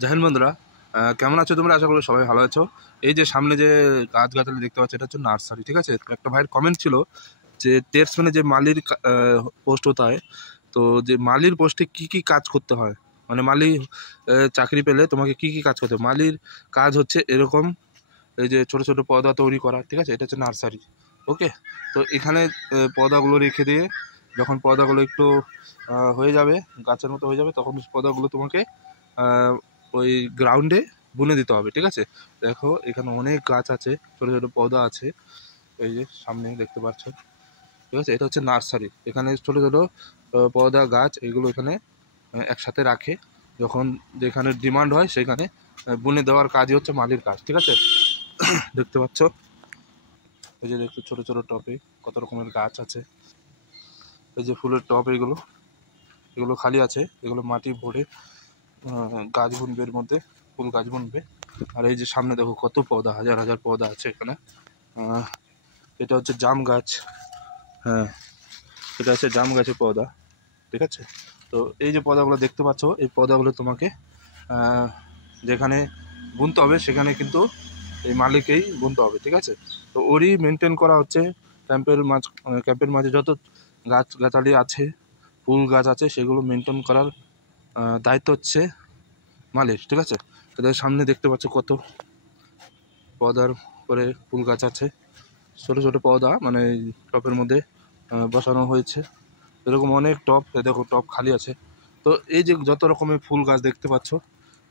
জয় হিন্দ বন্ধুরা, কেমন আছো তোমরা? আশা করি সবাই ভালো আছো। এই যে সামনে যে গাছগাছালি দেখতে পাচ্ছ, এটা হচ্ছে নার্সারি। ঠিক আছে, তো একটা ভাইয়ের কমেন্ট ছিল যে টেস্টম্যানে যে মালির পোস্ট হতে হয়, তো যে মালির পোস্টে কি কি কাজ করতে হয়, মানে মালি চাকরি পেলে তোমাকে কি কি কাজ করতে হয়। মালির কাজ হচ্ছে এরকম, এই যে ছোট ছোট পদা তৈরি করা। ঠিক আছে, এটা হচ্ছে নার্সারি। ওকে, তো এখানে পদাগুলো রেখে দিয়ে যখন পদাগুলো একটু হয়ে যাবে, গাছের মতো হয়ে যাবে, তখন পদাগুলো তোমাকে ওই গ্রাউন্ডে বুনে দিতে হবে। ঠিক আছে, দেখো এখানে অনেক গাছ আছে, ছোটো ছোটো পদা আছে, এই যে সামনে দেখতে পাচ্ছ। ঠিক আছে, এটা হচ্ছে নার্সারি। এখানে ছোটো ছোটো পদা গাছ এগুলো এখানে একসাথে রাখে, যখন যেখানে ডিমান্ড হয় সেখানে বুনে দেওয়ার কাজই হচ্ছে মালির কাজ। ঠিক আছে, দেখতে পাচ্ছ এই যে দেখছো ছোটো ছোটো টবে কত রকমের গাছ আছে। এই যে ফুলের টব, এগুলো এগুলো খালি আছে, এগুলো মাটি ভরে গাছ বুনবে, এর মধ্যে ফুল গাছ বুনবে। আর এই যে সামনে দেখো কত পদা, হাজার হাজার পদা আছে এখানে। এটা হচ্ছে জাম গাছ। হ্যাঁ, এটা হচ্ছে জাম গাছের পদা। ঠিক আছে, তো এই যে পদাগুলো দেখতে পাচ্ছ, এই পদাগুলো তোমাকে যেখানে বুনতে হবে সেখানে কিন্তু এই মালিকেই বুনতে হবে। ঠিক আছে, তো ওরই মেনটেন করা হচ্ছে ক্যাম্পের মাঝে যত গাছালি আছে, ফুল গাছ আছে, সেগুলো মেনটেন করার দায়িত্ব হচ্ছে মালিক। ঠিক আছে, এদের সামনে দেখতে পাচ্ছ কত পদার করে ফুল গাছ আছে, ছোটো ছোটো পদা, মানে টবের মধ্যে বসানো হয়েছে। এরকম অনেক টব, দেখো টব খালি আছে। তো এই যে যত রকমের ফুল গাছ দেখতে পাচ্ছ,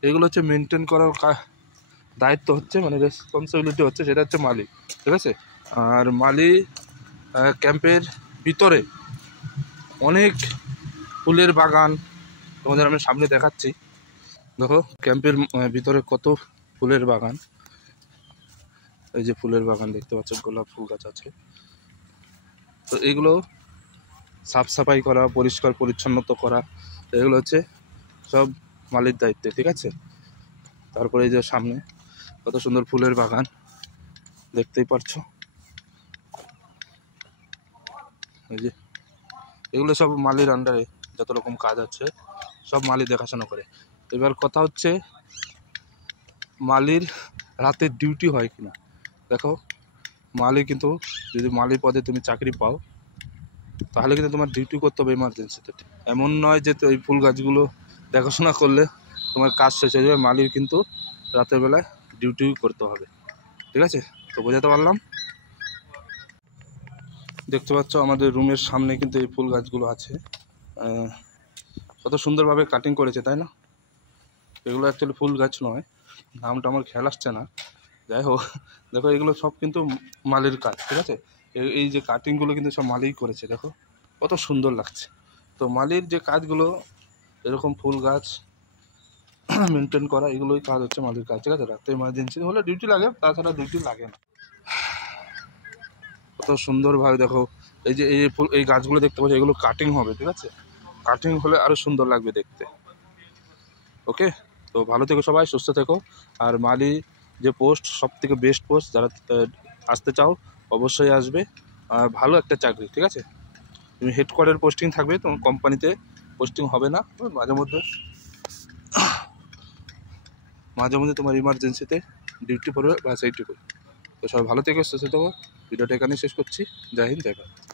এগুলো হচ্ছে মেনটেন করার দায়িত্ব হচ্ছে, মানে রেসপন্সিবিলিটি হচ্ছে, সেটা হচ্ছে মালি। ঠিক আছে, আর মালি ক্যাম্পের ভিতরে অনেক ফুলের বাগান তোমাদের আমি সামনে দেখাচ্ছি। দেখো ক্যাম্পের ভিতরে কত ফুলের বাগান। এই যে ফুলের বাগান দেখতে পাচ্ছ, গোলাপ ফুল গাছ আছে। তো এগুলো সাফ সাফাই করা, পরিষ্কার পরিচ্ছন্নতা করা, এগুলো হচ্ছে সব মালির দায়িত্বে। ঠিক আছে, তারপরে এই যে সামনে কত সুন্দর ফুলের বাগান দেখতেই পারছো। এই যে এগুলো সব মালির আন্ডারে, যত রকম কাজ আছে সব মালি দেখাশোনা করে। এবার কথা হচ্ছে মালির রাতের ডিউটি হয় কিনা। দেখো মালি কিন্তু, যদি মালি পদে তুমি চাকরি পাও, তাহলে কিন্তু তোমার ডিউটি করতে হবে এমার্জেন্সিতে। এমন নয় যে এই ফুল গাছগুলো দেখাশোনা করলে তোমার কাজ শেষ হয়ে যাবে, মালির কিন্তু রাতের বেলায় ডিউটি করতে হবে। ঠিক আছে, তো বোঝাতে পারলাম। দেখতে পাচ্ছ আমাদের রুমের সামনে কিন্তু এই ফুল গাছগুলো আছে, কত সুন্দরভাবে কাটিং করেছে, তাই না? এগুলো অ্যাকচুয়ালি ফুল গাছ নয়, নামটা আমার খেয়াল আসছে না। যাই হোক, দেখো এগুলো সব কিন্তু মালির কাজ। ঠিক আছে, এই যে কাটিংগুলো কিন্তু সব মালিই করেছে, দেখো কত সুন্দর লাগছে। তো মালির যে কাজগুলো, এরকম ফুল গাছ মেনটেন করা, এগুলোই কাজ হচ্ছে মালির কাজ। ঠিক আছে, রাতে এমার্জেন্সি হলে ডিউটি লাগে, তাছাড়া ডিউটি লাগে না। কত সুন্দরভাবে দেখো এই যে এই ফুল, এই গাছগুলো দেখতে পাচ্ছি, এগুলো কাটিং হবে। ঠিক আছে, কাটিং হলে আরো সুন্দর লাগবে দেখতে। ওকে, তো ভালো থেকো সবাই, সুস্থ থেকো। আর মালি যে পোস্ট, সব থেকে বেস্ট পোস্ট, যারা আসতে চাও অবশ্যই আসবে। ভালো একটা চাকরি। ঠিক আছে, তুমি হেডকোয়ার্টার পোস্টিং থাকবে, তোমার কোম্পানিতে পোস্টিং হবে না, মাঝে মধ্যে তোমার ইমার্জেন্সিতে ডিউটি পড়বে, বা সেইটুকু। তো সবাই ভালো থেকো, সুস্থ থেকো। ভিডিওটা এখানে শেষ করছি। জয় হিন্দ, জয় ভারত।